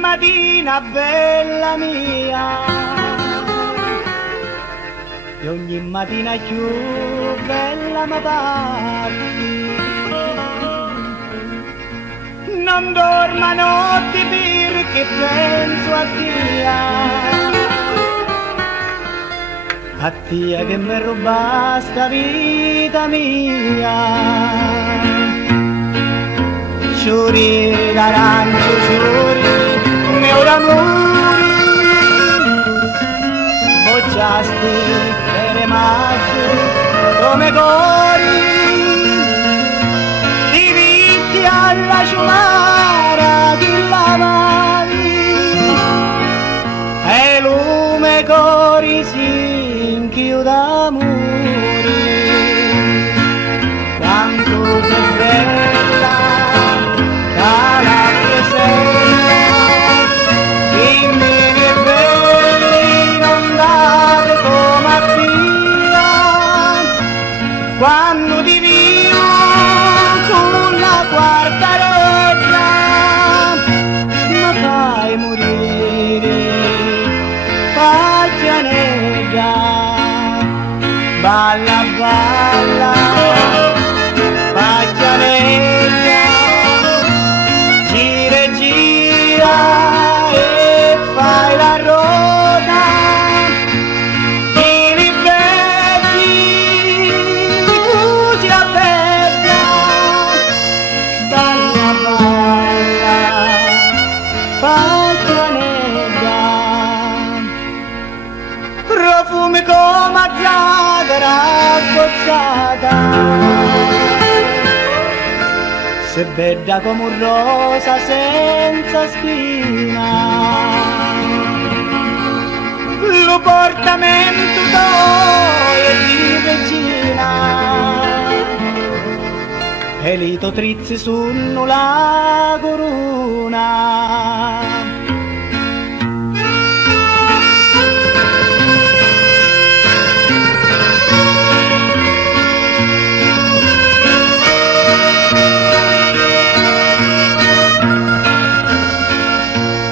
mattina bella mia, e ogni mattina più bella mi parti. Non dormo notti perché penso a te che mi ruba sta vita mia. Ciuri d'arancio, ciuri, mio d'amore, bocciasti per maggio come cori, diritti alla ciumara di lavali, e lume cori si inchiuda muri, quanto sei bella. Quando ti vivo con la quarta reggia mi fai morire, paggianeggia, balla balla, paggianeggia, gira e gira e fai la ruota. Profumi come zagara sgozzata, se bella come un rosa senza spina, lo portamento tuo di regina, e li to trizzi su la corona.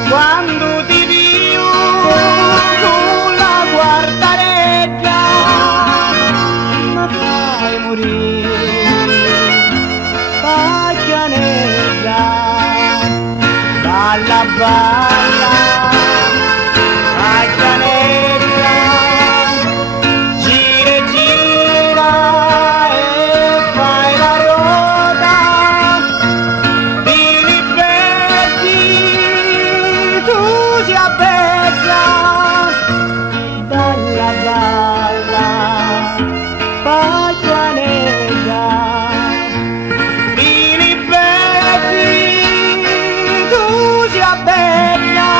Quando ti vivo con la quarta reggia mi fai morire, paggianeggia, balla balla, paggianeggia, gira e gira e fai la ruota, ti ripeti, tu si abbezza, balla balla, paggianeggia, ti ripeti, tu si abbezza,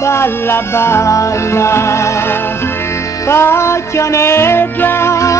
balla balla, paggianeggia.